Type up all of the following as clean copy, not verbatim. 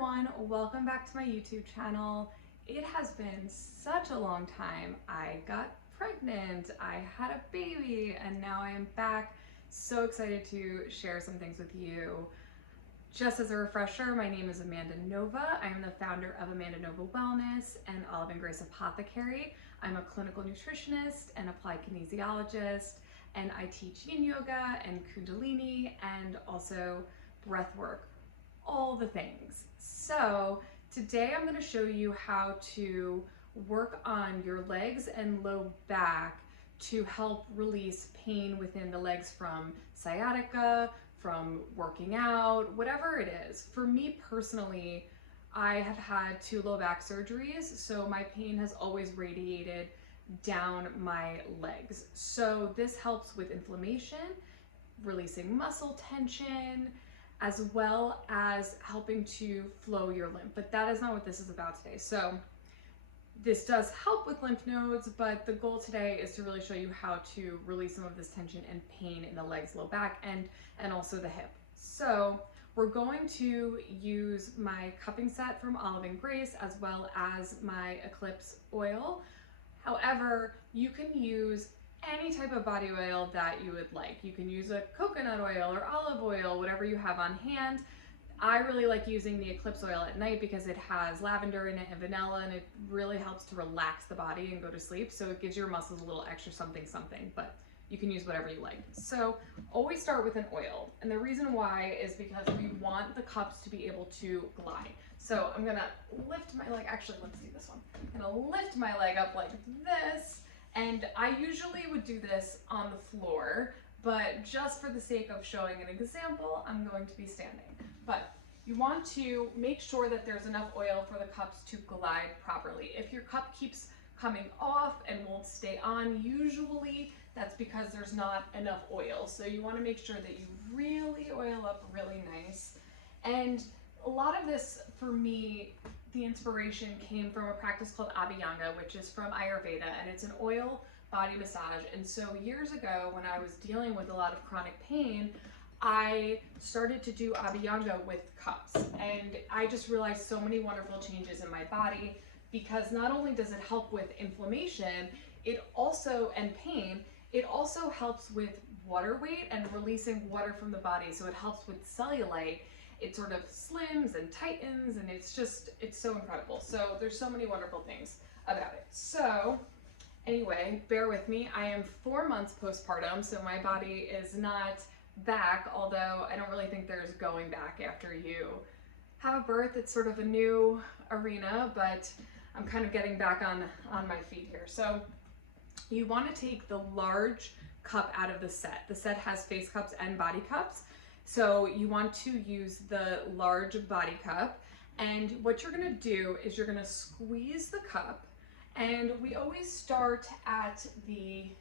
everyone, welcome back to my YouTube channel. It has been such a long time. I got pregnant, I had a baby, and now I am back. So excited to share some things with you. Just as a refresher, my name is Amanda Nova. I am the founder of Amanda Nova Wellness and Olive and Grace Apothecary. I'm a clinical nutritionist and applied kinesiologist, and I teach yin yoga and kundalini and also breath work, all the things. So today I'm going to show you how to work on your legs and low back to help release pain within the legs from sciatica, from working out, whatever it is. For me personally, I have had 2 low back surgeries, so my pain has always radiated down my legs. So this helps with inflammation, releasing muscle tension, as well as helping to flow your lymph. But that is not what this is about today. So this does help with lymph nodes, but the goal today is to really show you how to release some of this tension and pain in the legs, low back, and also the hip. So we're going to use my cupping set from Olive and Grace as well as my Eclipse oil. However, you can use any type of body oil that you would like. You can use a coconut oil or olive oil, whatever you have on hand. I really like using the Eclipse oil at night because it has lavender in it and vanilla, and it really helps to relax the body and go to sleep. So it gives your muscles a little extra something, but you can use whatever you like. So always start with an oil. And the reason why is because we want the cups to be able to glide. So I'm gonna lift my leg, actually let's do this one. I'm gonna lift my leg up like this. And I usually would do this on the floor, but just for the sake of showing an example, I'm going to be standing. But you want to make sure that there's enough oil for the cups to glide properly. If your cup keeps coming off and won't stay on, usually that's because there's not enough oil. So you want to make sure that you really oil up really nice. And a lot of this, for me, the inspiration came from a practice called Abhyanga, which is from Ayurveda, and it's an oil body massage. And so years ago, when I was dealing with a lot of chronic pain, I started to do Abhyanga with cups. And I just realized so many wonderful changes in my body, because not only does it help with inflammation, and pain, it also helps with water weight and releasing water from the body. So it helps with cellulite. It sort of slims and tightens, and it's so incredible. So there's so many wonderful things about it. So anyway, bear with me. I am 4 months postpartum, so my body is not back, although I don't really think there's going back after you have a birth. It's sort of a new arena, but I'm kind of getting back on my feet here. So you want to take the large cup out of the set. The set has face cups and body cups. So you want to use the large body cup, and what you're gonna do is you're gonna squeeze the cup, and we always start at the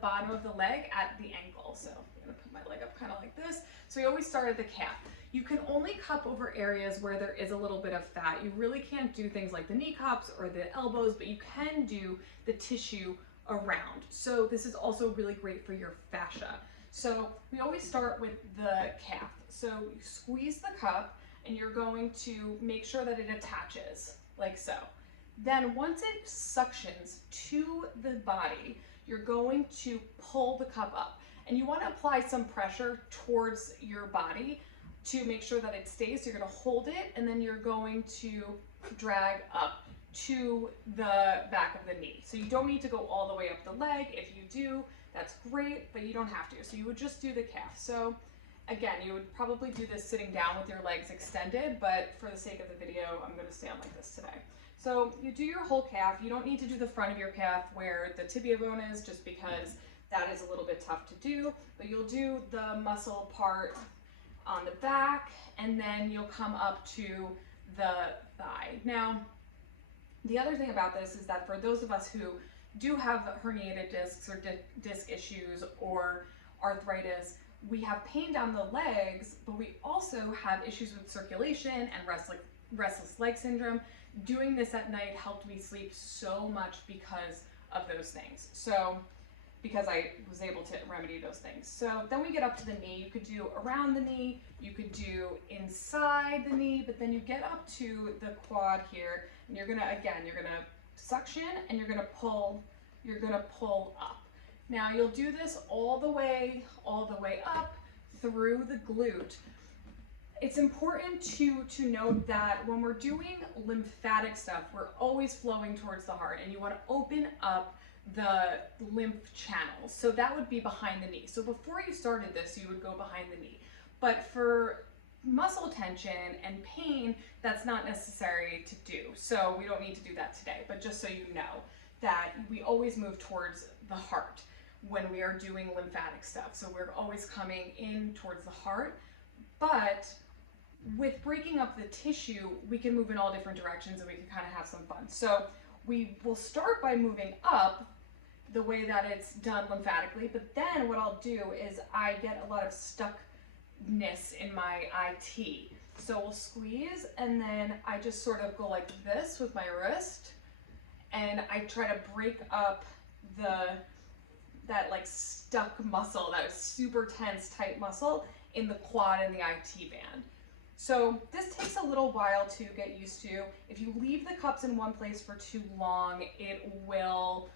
bottom of the leg at the ankle. So I'm gonna put my leg up kind of like this. So we always start at the calf. You can only cup over areas where there is a little bit of fat. You really can't do things like the knee cups or the elbows, but you can do the tissue around. So this is also really great for your fascia. So we always start with the calf. So you squeeze the cup, and you're going to make sure that it attaches like so. Then once it suctions to the body, you're going to pull the cup up, and you want to apply some pressure towards your body to make sure that it stays. So you're going to hold it, and then you're going to drag up to the back of the knee. So you don't need to go all the way up the leg. If you do, that's great, but you don't have to. So you would just do the calf. So again, you would probably do this sitting down with your legs extended, but for the sake of the video, I'm gonna stand like this today. So you do your whole calf. You don't need to do the front of your calf where the tibia bone is, just because that is a little bit tough to do, but you'll do the muscle part on the back, and then you'll come up to the thigh. Now, the other thing about this is that for those of us who do have herniated discs or disc issues or arthritis, we have pain down the legs, but we also have issues with circulation and restless leg syndrome. Doing this at night helped me sleep so much because of those things. So because I was able to remedy those things. So then we get up to the knee. You could do around the knee, you could do inside the knee, but then you get up to the quad here, and you're gonna suction and you're gonna pull up. Now you'll do this all the way up through the glute. It's important to note that when we're doing lymphatic stuff, we're always flowing towards the heart, and you want to open up the lymph channels. So that would be behind the knee. So before you started this, you would go behind the knee. But for muscle tension and pain, that's not necessary to do. So we don't need to do that today, but just so you know that we always move towards the heart when we are doing lymphatic stuff. So we're always coming in towards the heart, but with breaking up the tissue, we can move in all different directions and we can kind of have some fun. So we will start by moving up the way that it's done lymphatically, but then what I'll do is I get a lot of stuckness in my IT. So we'll squeeze, and then I just sort of go like this with my wrist, and I try to break up that like stuck muscle, that super tense, tight muscle in the quad and the IT band. So this takes a little while to get used to. If you leave the cups in one place for too long, it will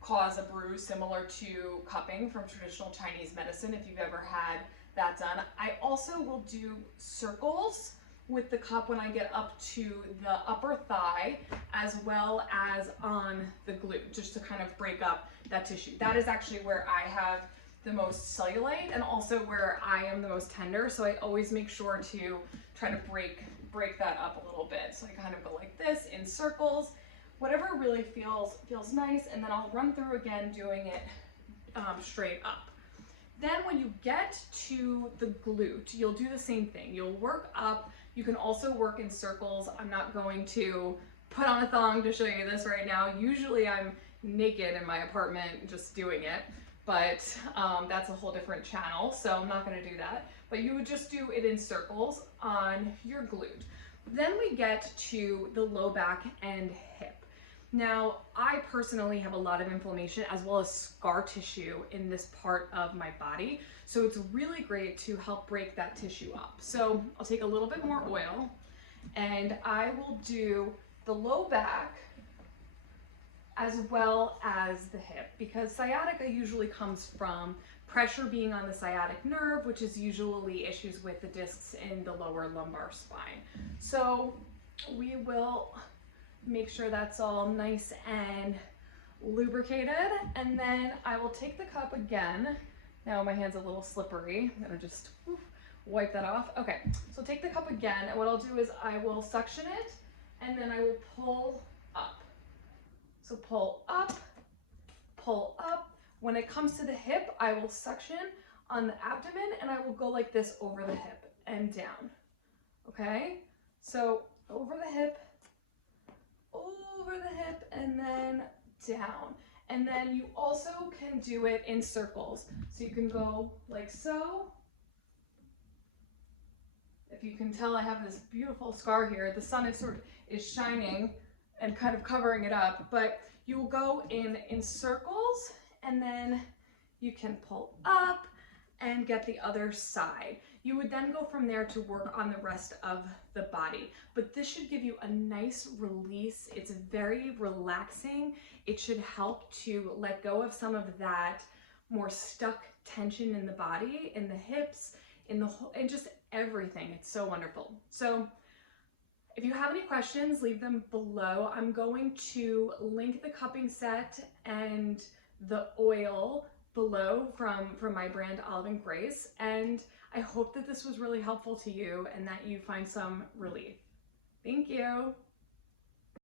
cause a bruise similar to cupping from traditional Chinese medicine if you've ever had that done. I also will do circles with the cup when I get up to the upper thigh as well as on the glute, just to kind of break up that tissue. That is actually where I have the most cellulite and also where I am the most tender. So I always make sure to try to break that up a little bit. So I kind of go like this in circles, whatever really feels nice, and then I'll run through again doing it straight up. Then when you get to the glute, you'll do the same thing. You'll work up. You can also work in circles. I'm not going to put on a thong to show you this right now. Usually I'm naked in my apartment just doing it, but that's a whole different channel, so I'm not going to do that. But you would just do it in circles on your glute. Then we get to the low back and hip. Now, I personally have a lot of inflammation as well as scar tissue in this part of my body, so it's really great to help break that tissue up. So I'll take a little bit more oil, and I will do the low back as well as the hip, because sciatica usually comes from pressure being on the sciatic nerve, which is usually issues with the discs in the lower lumbar spine. So we will make sure that's all nice and lubricated, and then I will take the cup again. Now my hand's a little slippery. I'm gonna just wipe that off. Okay, so take the cup again, and what I'll do is I will suction it, and then I will pull up. So pull up, pull up. When it comes to the hip, I will suction on the abdomen, and I will go like this over the hip and down. Okay, so over the hip, and then down. And then you also can do it in circles. So you can go like so. If you can tell, I have this beautiful scar here. The sun is shining and kind of covering it up, but you will go in circles, and then you can pull up and get the other side. You would then go from there to work on the rest of the body, but this should give you a nice release. It's very relaxing. It should help to let go of some of that more stuck tension in the body, in the hips, in the whole, and just everything. It's so wonderful. So if you have any questions, leave them below. I'm going to link the cupping set and the oil below from my brand Olive and Grace, and I hope that this was really helpful to you and that you find some relief. Thank you.